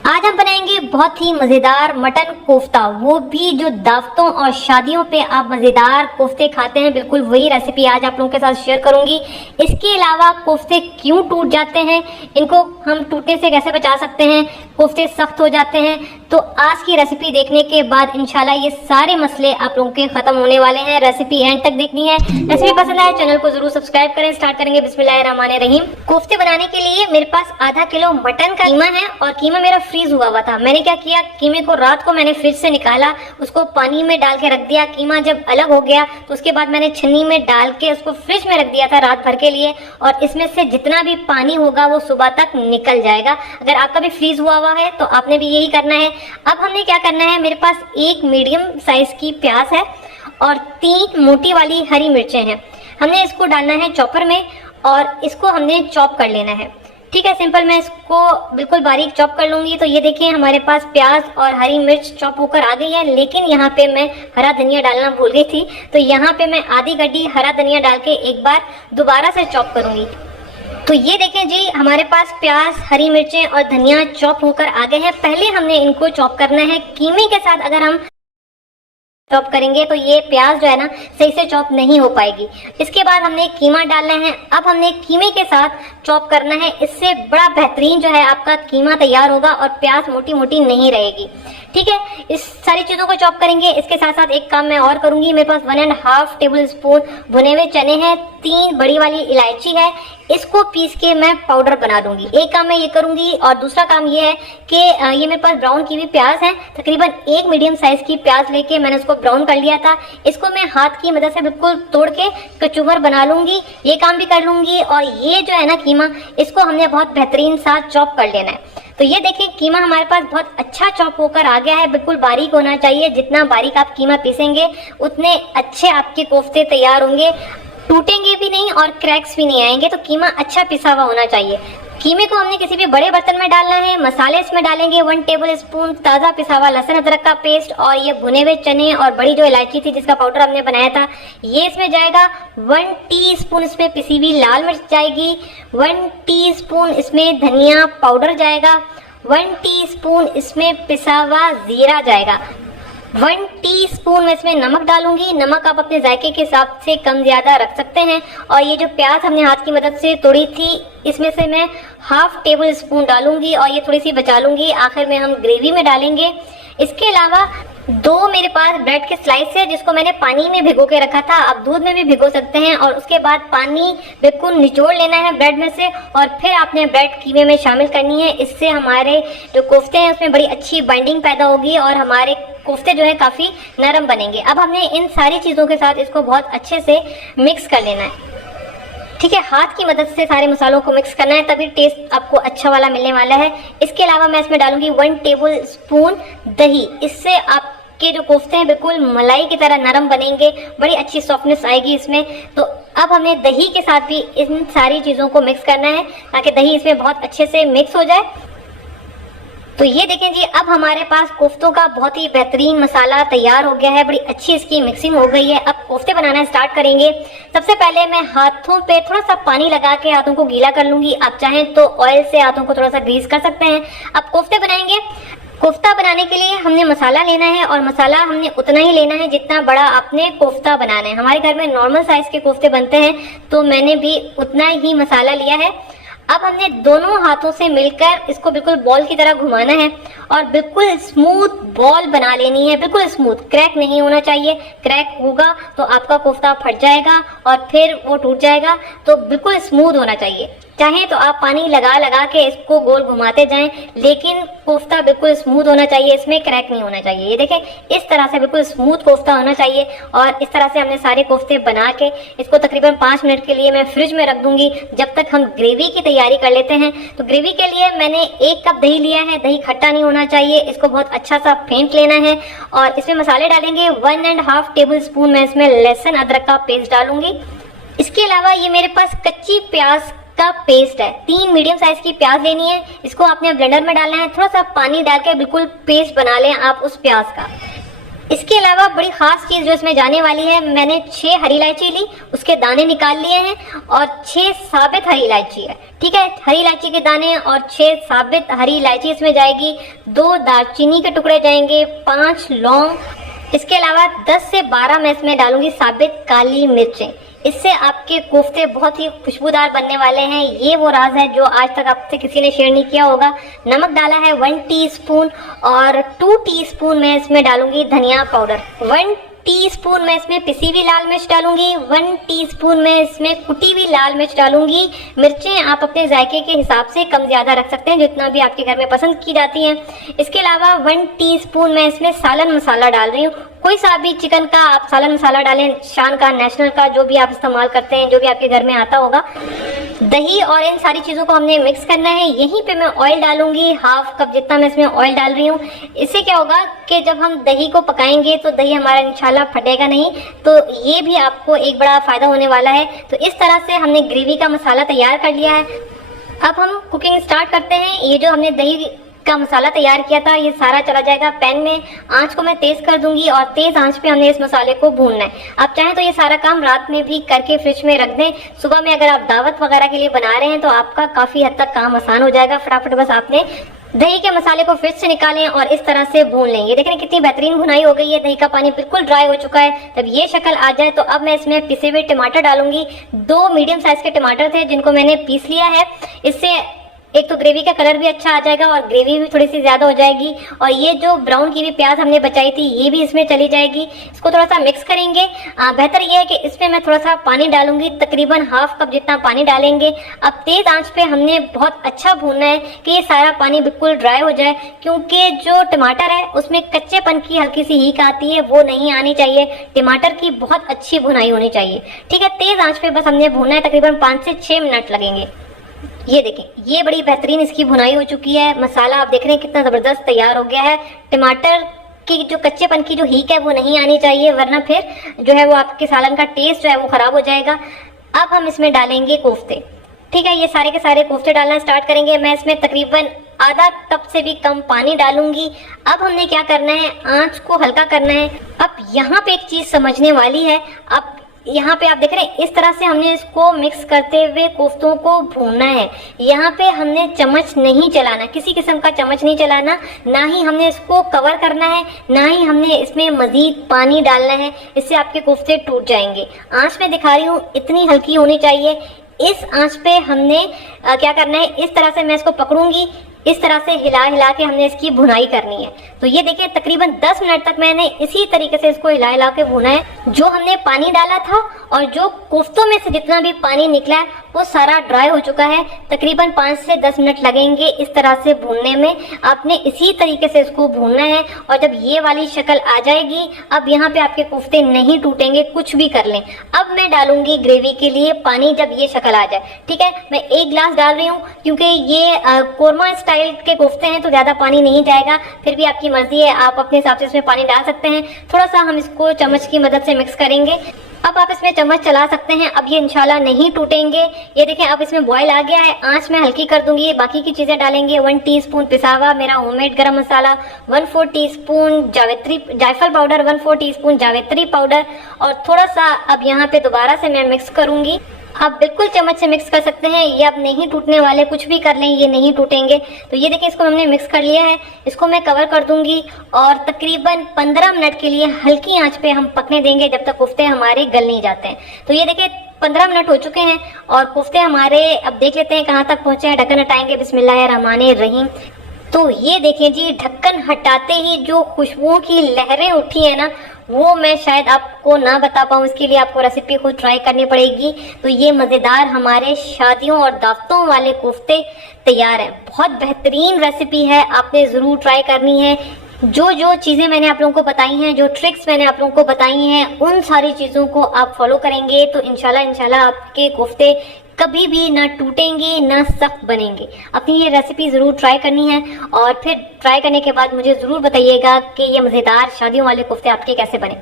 आज हम बनाएंगे बहुत ही मजेदार मटन कोफ्ता, वो भी जो दावतों और शादियों पे आप मजेदार कोफ्ते खाते हैं, बिल्कुल वही रेसिपी आज आप लोगों के साथ शेयर करूंगी। इसके अलावा कोफ्ते क्यों टूट जाते हैं, इनको हम टूटने से कैसे बचा सकते हैं, कोफ्ते सख्त हो जाते हैं, तो आज की रेसिपी देखने के बाद इंशाल्लाह ये सारे मसले आप लोगों के खत्म होने वाले हैं। रेसिपी एंड तक देखनी है। रेसिपी पसंद आए चैनल को जरूर सब्सक्राइब करें। स्टार्ट करेंगे बिस्मिल्लाहिर्रहमानिर्रहीम। कोफ्ते बनाने के लिए मेरे पास आधा किलो मटन का कीमा है और कीमा मेरा फ्रीज हुआ हुआ था। मैंने क्या किया, कीमे को रात को मैंने फ्रिज से निकाला, उसको पानी में डाल के रख दिया। कीमा जब अलग हो गया तो उसके बाद मैंने छन्नी में डाल के उसको फ्रिज में रख दिया था रात भर के लिए, और इसमें से जितना भी पानी होगा वो सुबह तक निकल जाएगा। अगर आपका भी फ्रीज हुआ हुआ है तो आपने भी यही करना है। अब हमने क्या करना है, मेरे पास एक मीडियम साइज की प्याज है और 3 मोटी वाली हरी मिर्चें हैं। हमने इसको डालना है चॉपर में और इसको हमने चॉप कर लेना है। ठीक है, सिंपल मैं इसको बिल्कुल बारीक चॉप कर लूंगी। तो ये देखिए हमारे पास प्याज और हरी मिर्च चॉप होकर आ गई है, लेकिन यहाँ पे मैं हरा धनिया डालना भूल गई थी, तो यहाँ पे मैं आधी गड्डी हरा धनिया डाल के एक बार दोबारा से चॉप करूंगी। तो ये देखें जी, हमारे पास प्याज, हरी मिर्चें और धनिया चॉप होकर आ गए हैं। पहले हमने इनको चॉप करना है कीमे के साथ। अगर हम चॉप करेंगे तो ये प्याज जो है ना सही से चॉप नहीं हो पाएगी। इसके बाद हमने कीमा डालना है। अब हमने कीमे के साथ चॉप करना है, इससे बड़ा बेहतरीन जो है आपका कीमा तैयार होगा और प्याज मोटी मोटी नहीं रहेगी। ठीक है, इस सारी चीजों को चॉप करेंगे। इसके साथ साथ एक काम मैं और करूंगी, मेरे पास 1.5 टेबल स्पून भुने हुए चने हैं, 3 बड़ी वाली इलायची है, इसको पीस के मैं पाउडर बना दूंगी। एक काम मैं ये करूंगी और दूसरा काम ये है कि ये मेरे पास ब्राउन की हुई प्याज है, तकरीबन एक मीडियम साइज की प्याज लेके मैंने उसको ब्राउन कर लिया था। इसको मैं हाथ की मदद से बिल्कुल तोड़ के कचूमर बना लूंगी, ये काम भी कर लूंगी। और ये जो है ना कीमा, इसको हमने बहुत बेहतरीन सा चॉप कर लेना है। तो ये देखिए कीमा हमारे पास बहुत अच्छा चॉप होकर आ गया है, बिल्कुल बारीक होना चाहिए। जितना बारीक आप कीमा पीसेंगे उतने अच्छे आपके कोफ्ते तैयार होंगे, टूटेंगे भी नहीं और क्रैक्स भी नहीं आएंगे। तो कीमा अच्छा पिसा हुआ होना चाहिए। कीमे को हमने किसी भी बड़े बर्तन में डालना है। मसाले इसमें डालेंगे 1 टेबल स्पून ताज़ा पिसा हुआ लहसुन अदरक का पेस्ट, और ये भुने हुए चने और बड़ी जो इलायची थी जिसका पाउडर हमने बनाया था ये इसमें जाएगा। 1 टीस्पून इसमें पिसी हुई लाल मिर्च जाएगी, 1 टीस्पून इसमें धनिया पाउडर जाएगा, 1 टीस्पून इसमें पिसा हुआ जीरा जाएगा, 1 टीस्पून मैं इसमें नमक डालूंगी। नमक आप अपने जायके के हिसाब से कम ज्यादा रख सकते हैं। और ये जो प्याज हमने हाथ की मदद से तोड़ी थी इसमें से मैं 1/2 टेबल स्पून डालूंगी और ये थोड़ी सी बचा लूंगी, आखिर में हम ग्रेवी में डालेंगे। इसके अलावा 2 मेरे पास ब्रेड के स्लाइस है जिसको मैंने पानी में भिगो के रखा था, आप दूध में भी भिगो सकते हैं। और उसके बाद पानी बिल्कुल निचोड़ लेना है ब्रेड में से और फिर आपने ब्रेड कीमे में शामिल करनी है। इससे हमारे जो कोफ्ते हैं उसमें बड़ी अच्छी बाइंडिंग पैदा होगी और हमारे कोफ्ते जो है काफी नरम बनेंगे। अब हमने इन सारी चीजों के साथ इसको बहुत अच्छे से मिक्स कर लेना है। ठीक है, हाथ की मदद से सारे मसालों को मिक्स करना है, तभी टेस्ट आपको अच्छा वाला मिलने वाला है। इसके अलावा मैं इसमें डालूंगी 1 टेबल स्पून दही। इससे आपके जो कोफ्ते हैं बिल्कुल मलाई की तरह नरम बनेंगे, बड़ी अच्छी सॉफ्टनेस आएगी इसमें। तो अब हमें दही के साथ भी इन सारी चीजों को मिक्स करना है ताकि दही इसमें बहुत अच्छे से मिक्स हो जाए। तो ये देखें जी, अब हमारे पास कोफ्तों का बहुत ही बेहतरीन मसाला तैयार हो गया है, बड़ी अच्छी इसकी मिक्सिंग हो गई है। अब कोफ्ते बनाना स्टार्ट करेंगे। सबसे पहले मैं हाथों पे थोड़ा सा पानी लगा के हाथों को गीला कर लूंगी। आप चाहें तो ऑयल से हाथों को थोड़ा सा ग्रीस कर सकते हैं। अब कोफ्ते बनाएंगे। कोफ्ता बनाने के लिए हमने मसाला लेना है और मसाला हमने उतना ही लेना है जितना बड़ा आपने कोफ्ता बनाना है। हमारे घर में नॉर्मल साइज के कोफ्ते बनते हैं तो मैंने भी उतना ही मसाला लिया है। अब हमने दोनों हाथों से मिलकर इसको बिल्कुल बॉल की तरह घुमाना है और बिल्कुल स्मूथ बॉल बना लेनी है, बिल्कुल स्मूथ, क्रैक नहीं होना चाहिए। क्रैक होगा तो आपका कोफ्ता फट जाएगा और फिर वो टूट जाएगा। तो बिल्कुल स्मूथ होना चाहिए। चाहे तो आप पानी लगा लगा के इसको गोल घुमाते जाएं, लेकिन कोफ्ता बिल्कुल स्मूथ होना चाहिए, इसमें क्रैक नहीं होना चाहिए। ये देखें, इस तरह से बिल्कुल स्मूथ कोफ्ता होना चाहिए। और इस तरह से हमने सारे कोफ्ते बना के इसको तकरीबन 5 मिनट के लिए मैं फ्रिज में रख दूंगी, जब तक हम ग्रेवी की तैयारी कर लेते हैं। तो ग्रेवी के लिए मैंने 1 कप दही लिया है। दही खट्टा नहीं होना चाहिए, इसको बहुत अच्छा सा फेंट लेना है। और इसमें मसाले डालेंगे। 1.5 टेबल स्पून मैं इसमें लहसुन अदरक का पेस्ट डालूंगी। इसके अलावा ये मेरे पास कच्ची प्याज का पेस्ट है। 3 मीडियम साइज की प्याज लेनी है, इसको आपने ब्लेंडर में डालना है। थोड़ा सा पानी डाल के बिल्कुल पेस्ट बना लें आप उस प्याज का। इसके अलावा बड़ी खास चीज जो इसमें जाने वाली है, मैंने 6 हरी इलायची ली, उसके दाने निकाल लिए हैं और 6 साबित हरी इलायची है। ठीक है, हरी इलायची के दाने और 6 साबित हरी इलायची इसमें जाएगी। 2 दालचीनी के टुकड़े जाएंगे, 5 लौंग, इसके अलावा 10 से 12 मैं इसमें डालूंगी साबित काली मिर्चें। इससे आपके कोफ्ते बहुत ही खुशबूदार बनने वाले हैं। ये वो राज है जो आज तक आपसे किसी ने शेयर नहीं किया होगा। नमक डाला है 1 टीस्पून और 2 टीस्पून मैं इसमें डालूंगी धनिया पाउडर। 1 टीस्पून मैं इसमें पिसी हुई लाल मिर्च डालूंगी। 1 टीस्पून मैं इसमें कुटी हुई लाल मिर्च डालूंगी। मिर्चें आप अपने जायके के हिसाब से कम ज्यादा रख सकते हैं, जितना भी आपके घर में पसंद की जाती हैं। इसके अलावा 1 टीस्पून मैं इसमें सालन मसाला डाल रही हूँ। कोई सा भी चिकन का आप सालन मसाला डालें, शान का, नेशनल का, जो भी आप इस्तेमाल करते हैं, जो भी आपके घर में आता होगा। दही और इन सारी चीजों को हमने मिक्स करना है। यहीं पे मैं ऑयल डालूंगी, 1/2 कप जितना मैं इसमें ऑयल डाल रही हूँ। इससे क्या होगा कि जब हम दही को पकाएंगे तो दही हमारा इंशाल्लाह फटेगा नहीं, तो ये भी आपको एक बड़ा फायदा होने वाला है। तो इस तरह से हमने ग्रेवी का मसाला तैयार कर लिया है। अब हम कुकिंग स्टार्ट करते हैं। ये जो हमने दही का मसाला तैयार किया था, ये सारा चला जाएगा पैन में। आंच को मैं तेज कर दूंगी और तेज आंच पे हमने इस मसाले को भूनना है। आप चाहें तो ये सारा काम रात में भी करके फ्रिज में रख दें। सुबह में अगर आप दावत वगैरह के लिए बना रहे हैं तो आपका काफी हद तक काम आसान हो जाएगा। फटाफट बस आपने दही के मसाले को फ्रिज से निकालें और इस तरह से भून लें। ये देखें कितनी बेहतरीन भुनाई हो गई है। दही का पानी बिल्कुल ड्राई हो चुका है। जब ये शक्ल आ जाए तो अब मैं इसमें पिसे हुए टमाटर डालूंगी। 2 मीडियम साइज के टमाटर थे जिनको मैंने पीस लिया है। इससे एक तो ग्रेवी का कलर भी अच्छा आ जाएगा और ग्रेवी भी थोड़ी सी ज्यादा हो जाएगी। और ये जो ब्राउन की भी प्याज हमने बचाई थी ये भी इसमें चली जाएगी। इसको थोड़ा सा मिक्स करेंगे। बेहतर ये है कि इसमें मैं थोड़ा सा पानी डालूंगी, तकरीबन 1/2 कप जितना पानी डालेंगे। अब तेज आंच पे हमने बहुत अच्छा भूनना है कि ये सारा पानी बिल्कुल ड्राई हो जाए, क्योंकि जो टमाटर है उसमें कच्चेपन की हल्की सी हीक आती है, वो नहीं आनी चाहिए। टमाटर की बहुत अच्छी भुनाई होनी चाहिए। ठीक है, तेज आंच पे बस हमने भूनना है, तकरीबन 5 से 6 मिनट लगेंगे। ये देखें, ये बड़ी बेहतरीन इसकी भुनाई हो चुकी है। मसाला आप देख रहे हैं कितना जबरदस्त तैयार हो गया है। टमाटर की जो कच्चेपन की जो हीक है वो नहीं आनी चाहिए, वरना फिर जो है वो आपके सालन का टेस्ट जो है वो खराब हो जाएगा। अब हम इसमें डालेंगे कोफ्ते। ठीक है, ये सारे के सारे कोफ्ते डालना स्टार्ट करेंगे। मैं इसमें तकरीबन आधा कप से भी कम पानी डालूंगी। अब हमने क्या करना है, आंच को हल्का करना है। अब यहाँ पे एक चीज समझने वाली है। अब यहाँ पे आप देख रहे हैं इस तरह से हमने इसको मिक्स करते हुए कोफ्तों को भूनना है। यहाँ पे हमने चम्मच नहीं चलाना, किसी किस्म का चम्मच नहीं चलाना, ना ही हमने इसको कवर करना है, ना ही हमने इसमें मजीद पानी डालना है। इससे आपके कोफ्ते टूट जाएंगे। आंच में दिखा रही हूँ इतनी हल्की होनी चाहिए। इस आंच पे हमने क्या करना है, इस तरह से मैं इसको पकड़ूंगी, इस तरह से हिला हिला के हमने इसकी भुनाई करनी है। तो ये देखिए तकरीबन 10 मिनट तक मैंने इसी तरीके से इसको हिला हिला के भुना है। जो हमने पानी डाला था और जो कोफ्तों में से जितना भी पानी निकला है वो सारा ड्राई हो चुका है। तकरीबन 5 से 10 मिनट लगेंगे इस तरह से भूनने में। आपने इसी तरीके से इसको भूनना है और जब ये वाली शक्ल आ जाएगी, अब यहाँ पे आपके कोफ्ते नहीं टूटेंगे, कुछ भी कर लें। अब मैं डालूंगी ग्रेवी के लिए पानी जब ये शक्ल आ जाए। ठीक है, मैं 1 गिलास डाल रही हूँ क्योंकि ये कोरमा स्टाइल के कोफ्ते हैं तो ज्यादा पानी नहीं जाएगा। फिर भी आपकी मर्जी है, आप अपने हिसाब से इसमें पानी डाल सकते हैं। थोड़ा सा हम इसको चम्मच की मदद से मिक्स करेंगे। अब आप इसमें चम्मच चला सकते हैं। अब ये इंशाल्लाह नहीं टूटेंगे। ये देखें अब इसमें बॉयल आ गया है। आंच में हल्की कर दूंगी। बाकी की चीजें डालेंगे। 1 टीस्पून पिसा हुआ मेरा होममेड गरम मसाला, 1/4 टीस्पून जायफल पाउडर, 1/4 टीस्पून जावित्री पाउडर और थोड़ा सा अब यहाँ पे दोबारा से मैं मिक्स करूंगी। आप बिल्कुल चम्मच से मिक्स कर सकते हैं, ये अब नहीं टूटने वाले, कुछ भी कर लें ये नहीं टूटेंगे। तो ये देखिए इसको हमने मिक्स कर लिया है। इसको मैं कवर कर दूंगी और तकरीबन 15 मिनट के लिए हल्की आंच पे हम पकने देंगे जब तक कोफ्ते हमारे गल नहीं जाते हैं। तो ये देखिए 15 मिनट हो चुके हैं और कोफ्ते हमारे अब देख लेते हैं कहाँ तक पहुंचे हैं। ढक्कन हटाएंगे, बिस्मिल्लाहिर्रहमानिर्रहीम। तो ये देखें जी, ढक्कन हटाते ही जो खुशबुओं की लहरें उठी है ना, वो मैं शायद आपको ना बता पाऊँ। इसके लिए आपको रेसिपी खुद ट्राई करनी पड़ेगी। तो ये मज़ेदार हमारे शादियों और दावतों वाले कोफ्ते तैयार हैं। बहुत बेहतरीन रेसिपी है, आपने ज़रूर ट्राई करनी है। जो जो चीज़ें मैंने आप लोगों को बताई हैं, जो ट्रिक्स मैंने आप लोगों को बताई हैं, उन सारी चीज़ों को आप फॉलो करेंगे तो इंशाल्लाह आपके कोफ्ते कभी भी ना टूटेंगे ना सख्त बनेंगे। अपनी ये रेसिपी ज़रूर ट्राई करनी है और फिर ट्राई करने के बाद मुझे ज़रूर बताइएगा कि ये मज़ेदार शादियों वाले कोफ्ते आपके कैसे बने।